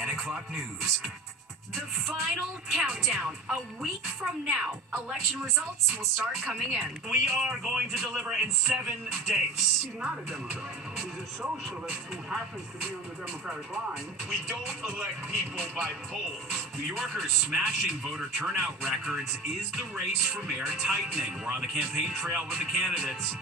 10 o'clock news. The final countdown. A week from now, election results will start coming in. We are going to deliver in 7 days. He's not a Democrat. He's a socialist who happens to be on the Democratic line. We don't elect people by polls. New Yorkers smashing voter turnout records. Is the race for mayor tightening? We're on the campaign trail with the candidates.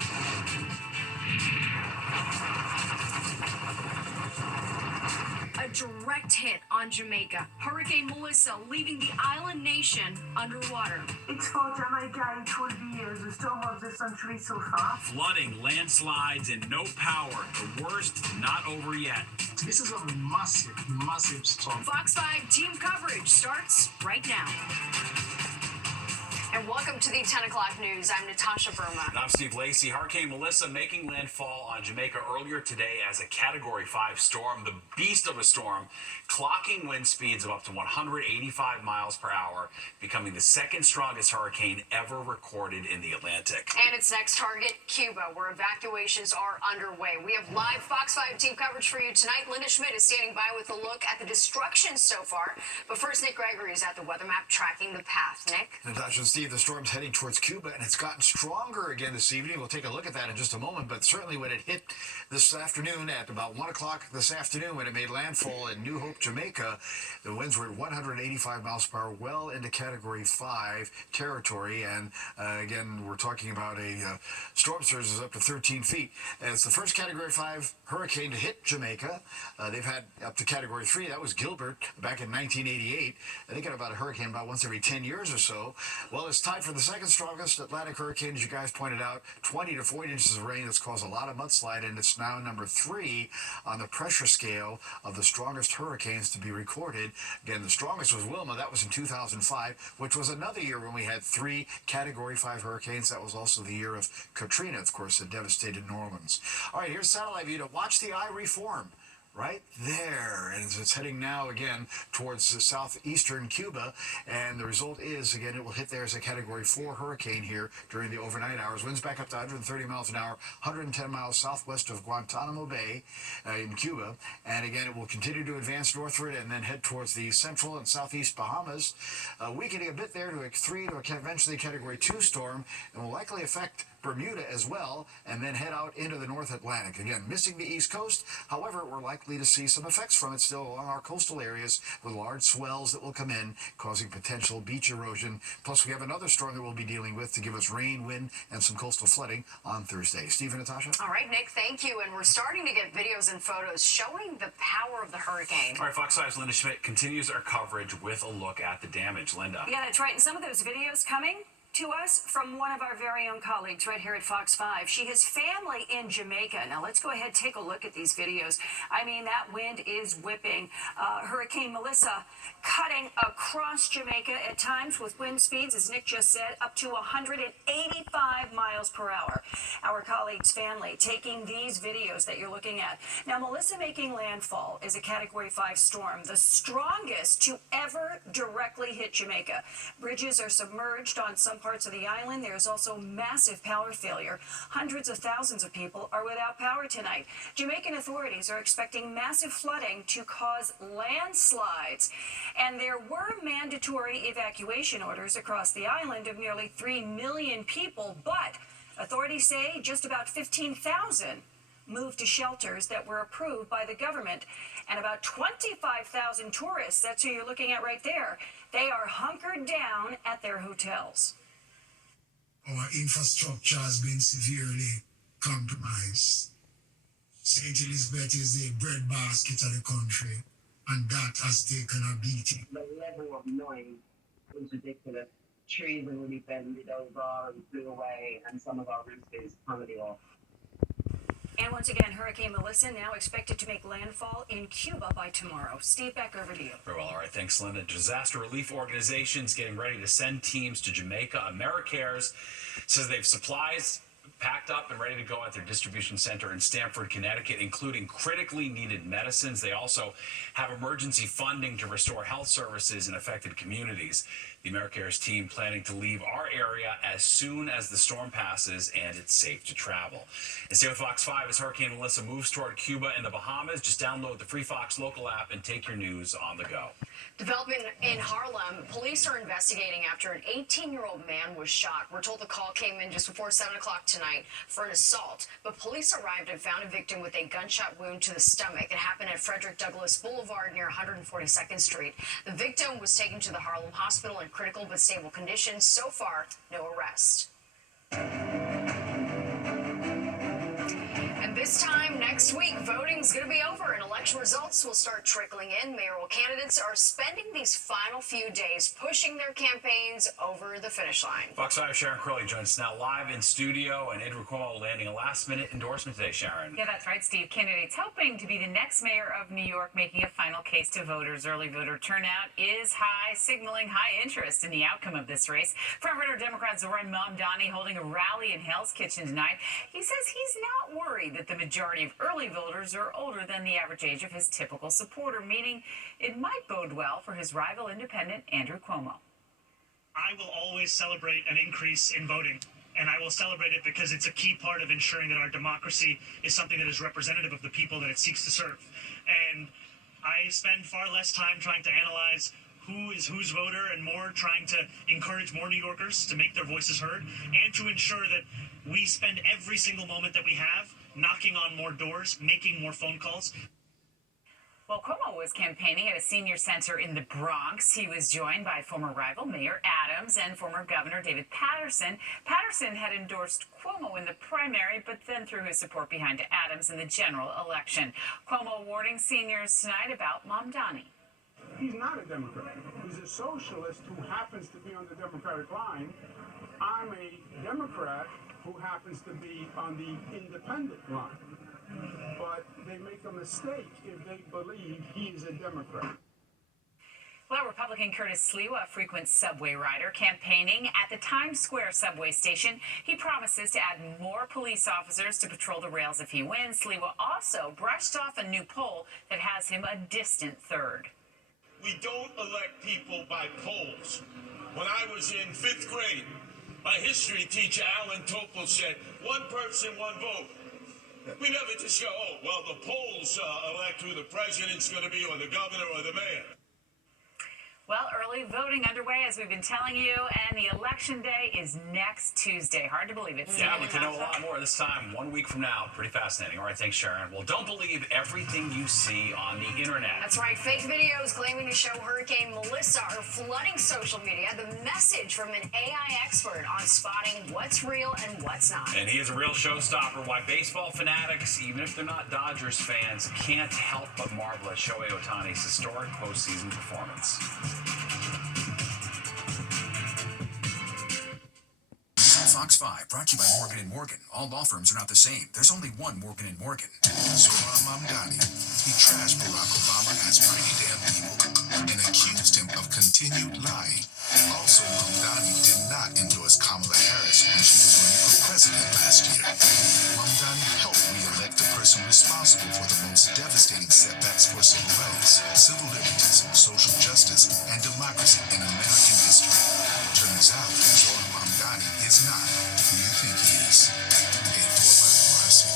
A direct hit on Jamaica. Hurricane Melissa leaving the island nation underwater. It's for Jamaica. It will be the storm of the century so far. Flooding, landslides, and no power. The worst not over yet. This is a massive storm. Fox 5 team coverage starts right now. And welcome to the 10 o'clock news. I'm Natasha Burma. And I'm Steve Lacey. Hurricane Melissa making landfall on Jamaica earlier today as a Category 5 storm, the beast of a storm, clocking wind speeds of up to 185 miles per hour, becoming the second strongest hurricane ever recorded in the Atlantic. And its next target, Cuba, where evacuations are underway. We have live Fox 5 team coverage for you tonight. Linda Schmidt is standing by with a look at the destruction so far. But first, Nick Gregory is at the weather map tracking the path. Nick? Natasha and Steve, the storm's heading towards Cuba, and it's gotten stronger again this evening. We'll take a look at that in just a moment, but certainly when it hit this afternoon at about 1 o'clock this afternoon, when it made landfall in New Hope, Jamaica, the winds were at 185 miles per hour, well into Category 5 territory, and again, we're talking about a storm surge is up to 13 feet. And it's the first Category 5 hurricane to hit Jamaica. They've had up to Category 3. That was Gilbert back in 1988. They get about a hurricane about once every 10 years or so. Well, it's tied for the second strongest Atlantic hurricane, as you guys pointed out. 20 to 40 inches of rain that's caused a lot of mudslide, and it's now number 3 on the pressure scale of the strongest hurricanes to be recorded. Again, the strongest was Wilma. That was in 2005, which was another year when we had 3 Category 5 hurricanes. That was also the year of Katrina, of course, that devastated New Orleans. All right, here's satellite view to watch the eye reform. Right there, and it's heading now again towards the southeastern Cuba, and the result is, again, it will hit there as a Category 4 hurricane here during the overnight hours. Winds back up to 130 miles an hour, 110 miles southwest of Guantanamo Bay in Cuba, and again, it will continue to advance northward and then head towards the central and southeast Bahamas, weakening a bit there to a 3 to eventually Category 2 storm, and will likely affect Bermuda as well, and then head out into the North Atlantic. Again, missing the East Coast. However, we're likely to see some effects from it still along our coastal areas with large swells that will come in, causing potential beach erosion. Plus, we have another storm that we'll be dealing with to give us rain, wind, and some coastal flooding on Thursday. Steve and Natasha? All right, Nick, thank you. And we're starting to get videos and photos showing the power of the hurricane. All right, Fox 5's Linda Schmidt continues our coverage with a look at the damage. Linda? Yeah, that's right. And some of those videos coming to us from one of our very own colleagues right here at Fox 5. She has family in Jamaica. Now, let's go ahead and take a look at these videos. I mean, that wind is whipping. Hurricane Melissa cutting across Jamaica at times with wind speeds, as Nick just said, up to 185 miles per hour. Our colleague's family taking these videos that you're looking at. Now, Melissa making landfall is a Category 5 storm, the strongest to ever directly hit Jamaica. Bridges are submerged on some parts of the island. There's also massive power failure. Hundreds of thousands of people are without power tonight. Jamaican authorities are expecting massive flooding to cause landslides. And there were mandatory evacuation orders across the island of nearly 3 million people, but authorities say just about 15,000 moved to shelters that were approved by the government, and about 25,000 tourists, that's who you're looking at right there, they are hunkered down at their hotels. Our infrastructure has been severely compromised. St. Elizabeth is the breadbasket of the country, and that has taken a beating. The level of noise was ridiculous. Trees were really bended over and flew away, and some of our roofs is currently off. And once again, Hurricane Melissa now expected to make landfall in Cuba by tomorrow. Steve, back over to you. Very well. All right. Thanks, Linda. Disaster relief organizations getting ready to send teams to Jamaica. AmeriCares says they've supplies packed up and ready to go at their distribution center in Stamford, Connecticut, including critically needed medicines. They also have emergency funding to restore health services in affected communities. The AmeriCares team planning to leave our area as soon as the storm passes and it's safe to travel. And stay with Fox 5 as Hurricane Melissa moves toward Cuba and the Bahamas. Just download the free Fox local app and take your news on the go. Development in Harlem, police are investigating after an 18-year-old man was shot. We're told the call came in just before 7 o'clock tonight for an assault, but police arrived and found a victim with a gunshot wound to the stomach. It happened at Frederick Douglass Boulevard near 142nd Street. The victim was taken to the Harlem Hospital in critical but stable condition. So far, no arrest. And this time next week, voting's going to be over and election results will start trickling in. Mayoral candidates are spending these final few days pushing their campaigns over the finish line. Fox 5 Sharon Crowley joins us now live in studio, and Andrew Cuomo landing a last-minute endorsement today, Sharon. Yeah, that's right, Steve. Candidates hoping to be the next mayor of New York, making a final case to voters. Early voter turnout is high, signaling high interest in the outcome of this race. Front-runner Democrat Zohran Mamdani holding a rally in Hell's Kitchen tonight. He says he's not worried that the majority of early voters are older than the average age of his typical supporter, meaning it might bode well for his rival independent Andrew Cuomo. I will always celebrate an increase in voting, and I will celebrate it because it's a key part of ensuring that our democracy is something that is representative of the people that it seeks to serve. And I spend far less time trying to analyze who is whose voter and more trying to encourage more New Yorkers to make their voices heard and to ensure that we spend every single moment that we have knocking on more doors, making more phone calls. Well, Cuomo was campaigning at a senior center in the Bronx. He was joined by former rival Mayor Adams and former Governor David Paterson. Paterson had endorsed Cuomo in the primary, but then threw his support behind Adams in the general election. Cuomo warning seniors tonight about Mamdani. He's not a Democrat. He's a socialist who happens to be on the Democratic line. I'm a Democrat who happens to be on the independent line. But they make a mistake if they believe he is a Democrat. Well, Republican Curtis Sliwa, a frequent subway rider, campaigning at the Times Square subway station. He promises to add more police officers to patrol the rails if he wins. Sliwa also brushed off a new poll that has him a distant third. We don't elect people by polls. When I was in 5th grade, my history teacher, Alan Topol, said, one person, one vote. We never just go, oh, well, the polls elect who the president's going to be or the governor or the mayor. Well, early voting underway, as we've been telling you, and the election day is next Tuesday. Hard to believe it. Yeah, we can know a lot more this time, 1 week from now. Pretty fascinating. All right, thanks, Sharon. Well, don't believe everything you see on the internet. That's right. Fake videos claiming to show Hurricane Melissa are flooding social media. The message from an AI expert on spotting what's real and what's not. And he is a real showstopper. Why baseball fanatics, even if they're not Dodgers fans, can't help but marvel at Shohei Ohtani's historic postseason performance. Fox 5, brought to you by Morgan & Morgan. All law firms are not the same. There's only one Morgan & Morgan. Zohran Mamdani, he trashed Barack Obama as pretty damn people and accused him of continued lying. Also, Mamdani did not endorse Kamala Harris when she was running for president last year. Mamdani helped re-elect the person responsible for the most devastating setbacks for civil rights, civil liberties, social justice, and democracy in American history. Turns out, Zohran Mamdani is not who you think he is. Paid for by Morrissey.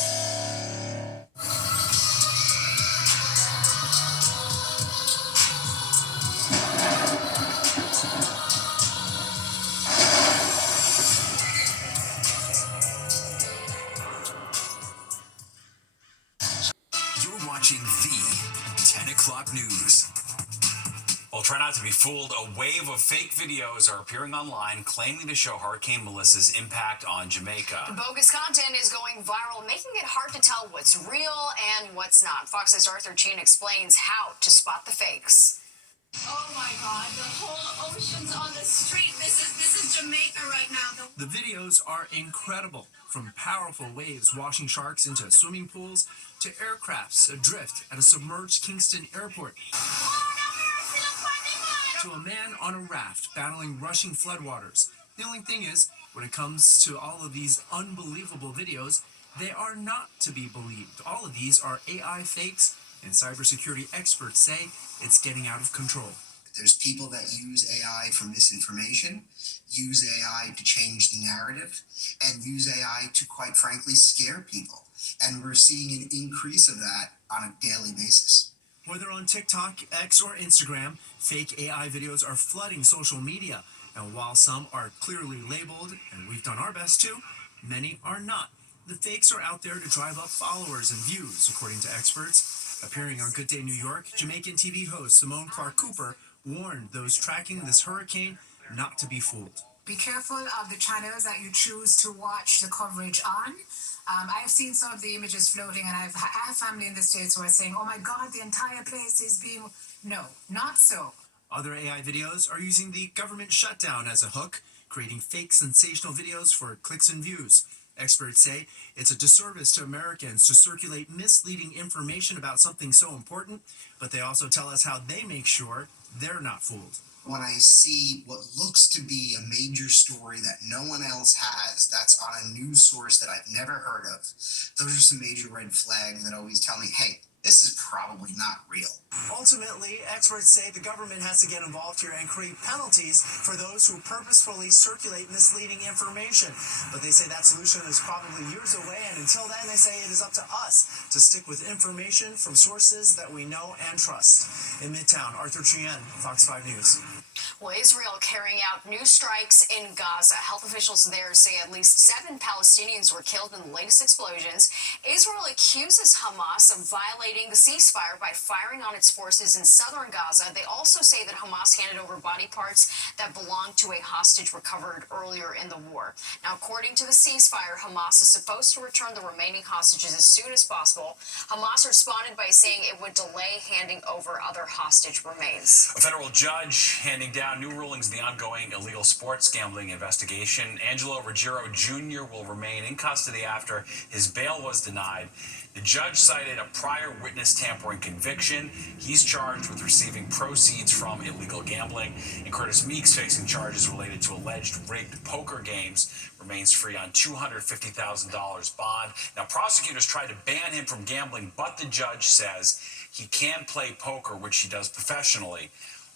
You're watching the 10 o'clock news. Well, try not to be fooled. A wave of fake videos are appearing online claiming to show Hurricane Melissa's impact on Jamaica. The bogus content is going viral, making it hard to tell what's real and what's not. Fox's Arthur Chien explains how to spot the fakes. Oh my God, the whole ocean's on the street. This is Jamaica right now. The videos are incredible. From powerful waves washing sharks into swimming pools to aircrafts adrift at a submerged Kingston airport. To a man on a raft battling rushing floodwaters. The only thing is, when it comes to all of these unbelievable videos, they are not to be believed. All of these are AI fakes, and cybersecurity experts say it's getting out of control. There's people that use AI for misinformation, use AI to change the narrative, and use AI to, quite frankly, scare people. And we're seeing an increase of that on a daily basis. Whether on TikTok, X, or Instagram, fake AI videos are flooding social media. And while some are clearly labeled, and we've done our best to, many are not. The fakes are out there to drive up followers and views, according to experts. Appearing on Good Day New York, Jamaican TV host Simone Clark Cooper warned those tracking this hurricane not to be fooled. Be careful of the channels that you choose to watch the coverage on. I've seen some of the images floating, and I have family in the States who are saying, oh my God, the entire place is being... No, not so. Other AI videos are using the government shutdown as a hook, creating fake sensational videos for clicks and views. Experts say it's a disservice to Americans to circulate misleading information about something so important, but they also tell us how they make sure they're not fooled. When I see what looks to be a major story that no one else has, that's on a news source that I've never heard of, those are some major red flags that always tell me, hey, this is probably not real. Ultimately, experts say the government has to get involved here and create penalties for those who purposefully circulate misleading information. But they say that solution is probably years away, and until then, they say it is up to us to stick with information from sources that we know and trust. In Midtown, Arthur Chien, Fox 5 News. Well, Israel carrying out new strikes in Gaza. Health officials there say at least 7 Palestinians were killed in the latest explosions. Israel accuses Hamas of violating the ceasefire by firing on its forces in southern Gaza. They also say that Hamas handed over body parts that belonged to a hostage recovered earlier in the war. Now, according to the ceasefire, Hamas is supposed to return the remaining hostages as soon as possible. Hamas responded by saying it would delay handing over other hostage remains. A federal judge handing down new rulings in the ongoing illegal sports gambling investigation. Angelo Ruggiero Jr. will remain in custody after his bail was denied. The judge cited a prior witness tampering conviction. He's charged with receiving proceeds from illegal gambling. And Curtis Meeks, facing charges related to alleged rigged poker games, remains free on $250,000 bond. Now, prosecutors tried to ban him from gambling, but the judge says he can play poker, which he does professionally,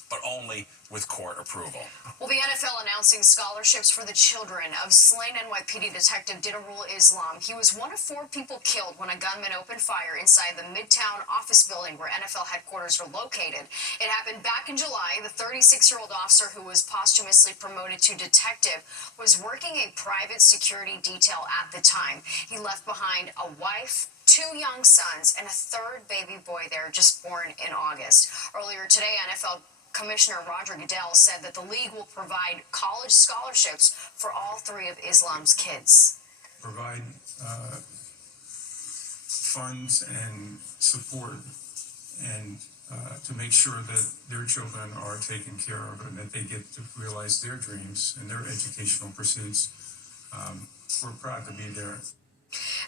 but only with court approval. Well, the NFL announcing scholarships for the children of slain NYPD detective Dinarul Islam. He was one of 4 people killed when a gunman opened fire inside the Midtown office building where NFL headquarters are located. It happened back in July. The 36-year-old officer, who was posthumously promoted to detective, was working a private security detail at the time. He left behind a wife, 2 young sons, and a 3rd baby boy there just born in August. Earlier today, NFL Commissioner Roger Goodell said that the league will provide college scholarships for all 3 of Islam's kids. Provide funds and support and to make sure that their children are taken care of and that they get to realize their dreams and their educational pursuits. We're proud to be there.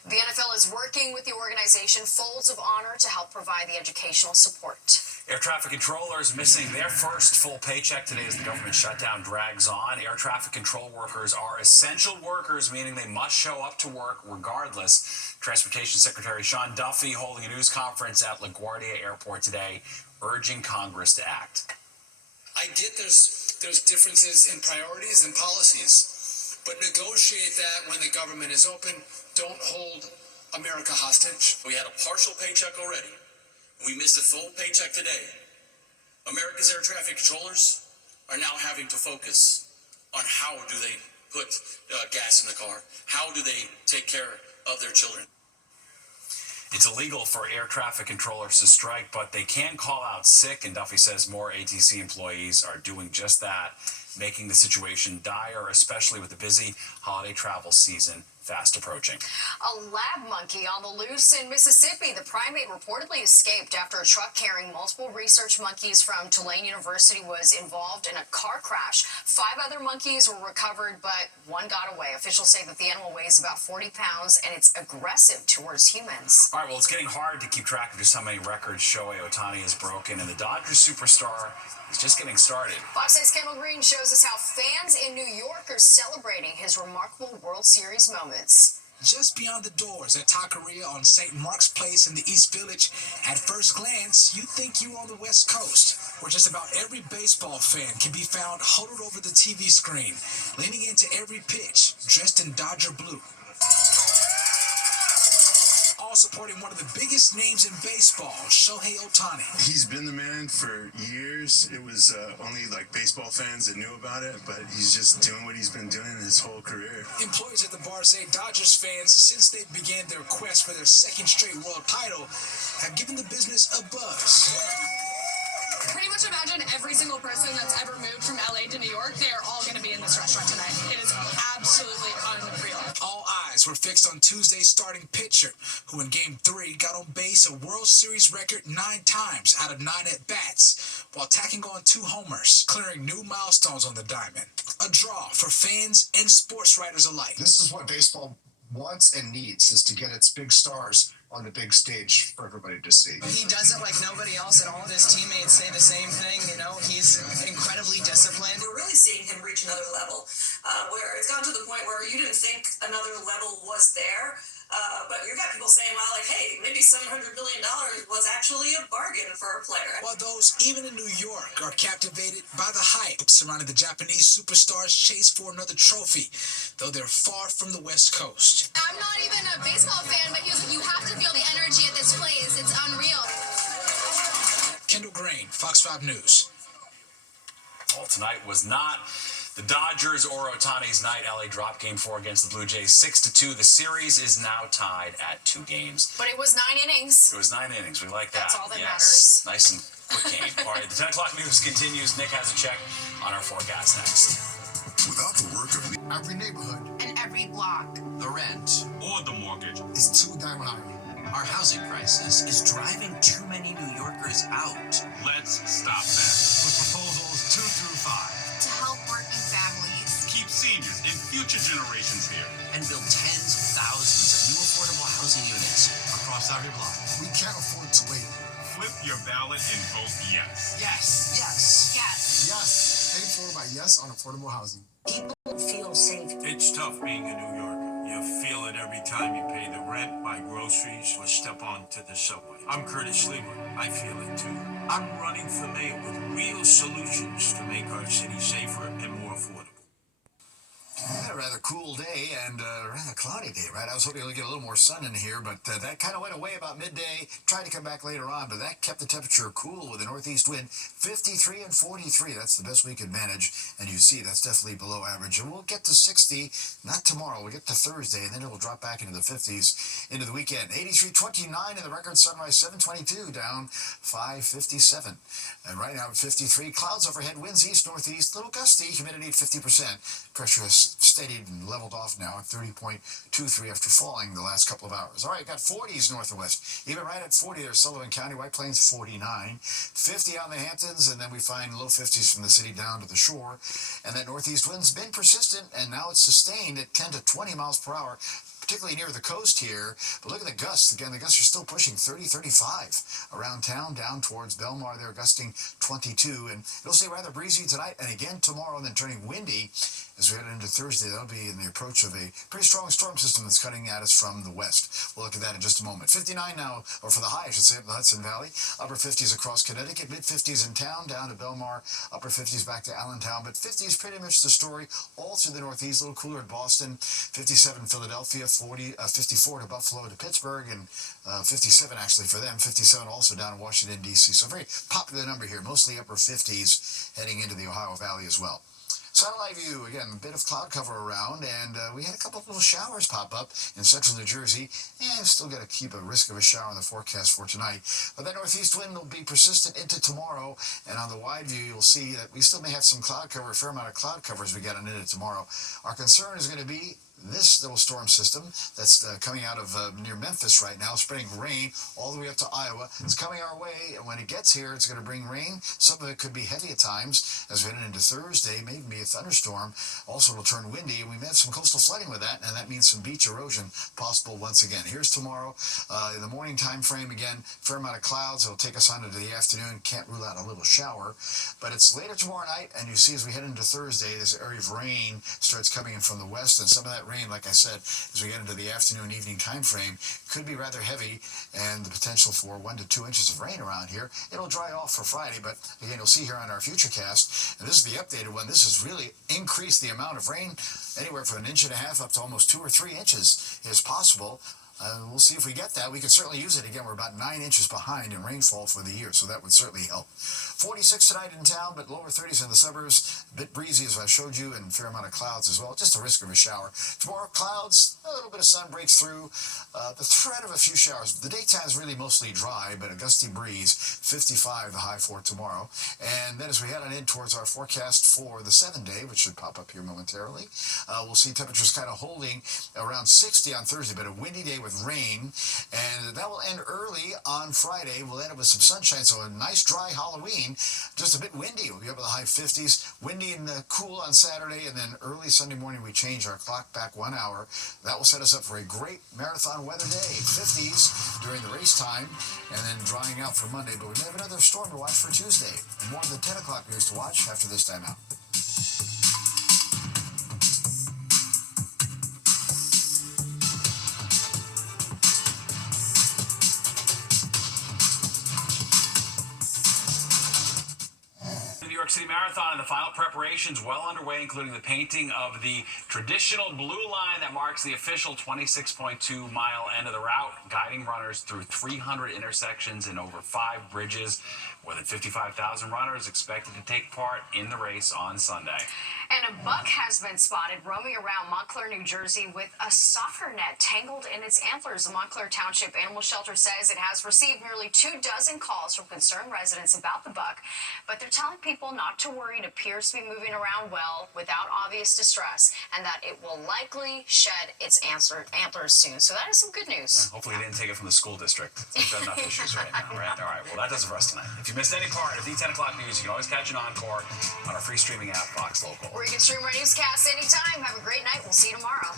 The NFL is working with the organization Folds of Honor to help provide the educational support. Air traffic controllers missing their first full paycheck today as the government shutdown drags on. Air traffic control workers are essential workers, meaning they must show up to work regardless. Transportation Secretary Sean Duffy holding a news conference at LaGuardia Airport today, urging Congress to act. I get there's differences in priorities and policies, but negotiate that when the government is open. Don't hold America hostage. We had a partial paycheck already. We missed a full paycheck today. America's air traffic controllers are now having to focus on how do they put gas in the car? How do they take care of their children? It's illegal for air traffic controllers to strike, but they can call out sick, and Duffy says more ATC employees are doing just that, making the situation dire, especially with the busy holiday travel season fast approaching. A lab monkey on the loose in Mississippi. The primate reportedly escaped after a truck carrying multiple research monkeys from Tulane University was involved in a car crash. 5 other monkeys were recovered, but one got away. Officials say that the animal weighs about 40 pounds and it's aggressive towards humans. All right, well, it's getting hard to keep track of just how many records Shohei Ohtani has broken, and the Dodgers superstar is just getting started. Fox 8's Kendall Green shows us how fans in New York are celebrating his remarkable World Series moments. Just beyond the doors at Taqueria on St. Mark's Place in the East Village, at first glance, you think you're on the West Coast, where just about every baseball fan can be found huddled over the TV screen, leaning into every pitch, dressed in Dodger blue. All supporting one of the biggest names in baseball, Shohei Ohtani. He's been the man for years. It was only like baseball fans that knew about it, but he's just doing what he's been doing his whole career. Employees at the bar say Dodgers fans, since they began their quest for their second straight world title, have given the business a buzz. Pretty much imagine every single person that's ever moved from LA to New York, they are all going to be in this restaurant tonight. It is absolutely unreal. All eyes were fixed on Tuesday's starting pitcher, who in Game 3 got on base a World Series record 9 times out of 9 at-bats, while tacking on 2 homers, clearing new milestones on the diamond. A draw for fans and sports writers alike. This is what baseball wants and needs, is to get its big stars on the big stage for everybody to see. He does it like nobody else, and all of his teammates say the same thing. You know, he's incredibly disciplined. We're really seeing him reach another level, where it's gone to the point where you didn't think another level was there. But you've got people saying, well, like, hey, maybe $700 million was actually a bargain for a player. While those, even in New York, are captivated by the hype surrounding the Japanese superstars' chase for another trophy, though they're far from the West Coast. I'm not even a baseball fan, but he was like, you have to feel the energy at this place. It's unreal. Kendall Green, Fox 5 News. Well, tonight was not the Dodgers or Ohtani's night. LA dropped Game 4 against the Blue Jays 6-2. The series is now tied at 2 games. But it was 9 innings. It was 9 innings. We like that. That's all that yes. Nice and quick game. All right, the 10 o'clock news continues. Nick has a check on our forecast next. Without the work of Every neighborhood And every block. the rent, Or the mortgage. is too damn high. our housing crisis is driving too many New Yorkers out. Let's stop that. With proposals 2 through 5. To help working families. Keep seniors and future generations here. And build tens of thousands of new affordable housing units across every block. We can't afford to wait. Flip your ballot and vote yes. Yes. Yes. Yes. Yes. Paid for by Yes on affordable housing. People feel safe. It's tough being in New York. You feel it every time you pay the rent, buy groceries, or step onto the subway. I'm Curtis Lehman. I feel it too. I'm running for mayor with real solutions to make our city safer and more affordable. Had a rather cool day and a rather cloudy day, right? I was hoping to get a little more sun in here, but that kind of went away about midday. Tried to come back later on, but that kept the temperature cool with a northeast wind, 53 and 43. That's the best we could manage, and you see that's definitely below average. And we'll get to 60, not tomorrow. We'll get to Thursday, and then it will drop back into the 50s into the weekend. 83.29 in the record sunrise, 722 down 557. And right now at 53, clouds overhead, winds east, northeast, little gusty, humidity at 50%. Pressure has steadied and leveled off now at 30.23 after falling the last couple of hours. All right, got 40s north and west. Even right at 40 there, Sullivan County, White Plains 49, 50 on the Hamptons, and then we find low 50s from the city down to the shore. And that northeast wind's been persistent, and now it's sustained at 10 to 20 miles per hour, particularly near the coast here. But look at the gusts. Again, the gusts are still pushing 30, 35 around town, down towards Belmar. They're gusting 22, and it'll stay rather breezy tonight and again tomorrow, and then turning windy as we head into Thursday. That'll be in the approach of a pretty strong storm system that's cutting at us from the west. We'll look at that in just a moment. 59 now, or for the high, I should say, in the Hudson Valley. Upper 50s across Connecticut, mid 50s in town, down to Belmar, upper 50s back to Allentown. But 50s pretty much the story all through the northeast. A little cooler at Boston, 57 Philadelphia, 54 to Buffalo to Pittsburgh, and 57 actually for them. 57 also down in Washington, D.C. So a very popular number here, mostly upper 50s heading into the Ohio Valley as well. Satellite view, again, a bit of cloud cover around, and we had a couple of little showers pop up in central New Jersey, and still got to keep a risk of a shower in the forecast for tonight. But that northeast wind will be persistent into tomorrow, and on the wide view, you'll see that we still may have some cloud cover, a fair amount of cloud cover as we get into tomorrow. Our concern is going to be this little storm system that's coming out of near Memphis right now, spreading rain all the way up to Iowa. It's coming our way, and when it gets here, it's going to bring rain. Some of it could be heavy at times as we head into Thursday, maybe a thunderstorm. Also, it'll turn windy, and we may have some coastal flooding with that, and that means some beach erosion possible once again. Here's tomorrow. In the morning time frame, again, fair amount of clouds. It'll take us on into the afternoon. Can't rule out a little shower, but it's later tomorrow night, and you see as we head into Thursday, this area of rain starts coming in from the west, and some of that rain, like I said, as we get into the afternoon, evening time frame, could be rather heavy, and the potential for 1 to 2 inches of rain around here. It'll dry off for Friday, but again, you'll see here on our Futurecast, and this is the updated one. This has really increased the amount of rain, anywhere from 1.5 inches up to almost 2 or 3 inches is possible. We'll see if we get that. We could certainly use it. Again, we're about 9 inches behind in rainfall for the year, so that would certainly help. 46 tonight in town, but lower 30s in the suburbs. A bit breezy, as I showed you, and a fair amount of clouds as well. Just a risk of a shower. Tomorrow, clouds, a little bit of sun breaks through. The threat of a few showers. The daytime is really mostly dry, but a gusty breeze. 55 the high for tomorrow. And then as we head on in towards our forecast for the 7-day, which should pop up here momentarily, we'll see temperatures kind of holding around 60 on Thursday, but a windy day with rain, and that will end early on Friday. We'll end up with some sunshine, so a nice dry Halloween, just a bit windy. We'll be up in the high 50s, windy and cool on Saturday, and then early Sunday morning we change our clock back 1 hour. That will set us up for a great marathon weather day. 50s during the race time, and then drying out for Monday, but we may have another storm to watch for Tuesday, and more of the 10 o'clock news to watch after this time out. City Marathon and the final preparations well underway, including the painting of the traditional blue line that marks the official 26.2-mile end of the route, guiding runners through 300 intersections and over 5 bridges. More than 55,000 runners expected to take part in the race on Sunday. And a buck has been spotted roaming around Montclair, New Jersey with a soccer net tangled in its antlers. The Montclair Township Animal Shelter says it has received nearly 24 calls from concerned residents about the buck, but they're telling people not to worry. It appears to be moving around well without obvious distress, and that it will likely shed its antlers soon. So that is some good news. Hopefully they didn't take it from the school district. We've got enough issues right now, right? All right, well, that does it for us tonight. If you missed any part of the 10 o'clock news, you can always catch an encore on our free streaming app, Fox Local. Or you can stream our newscast anytime. Have a great night. We'll see you tomorrow.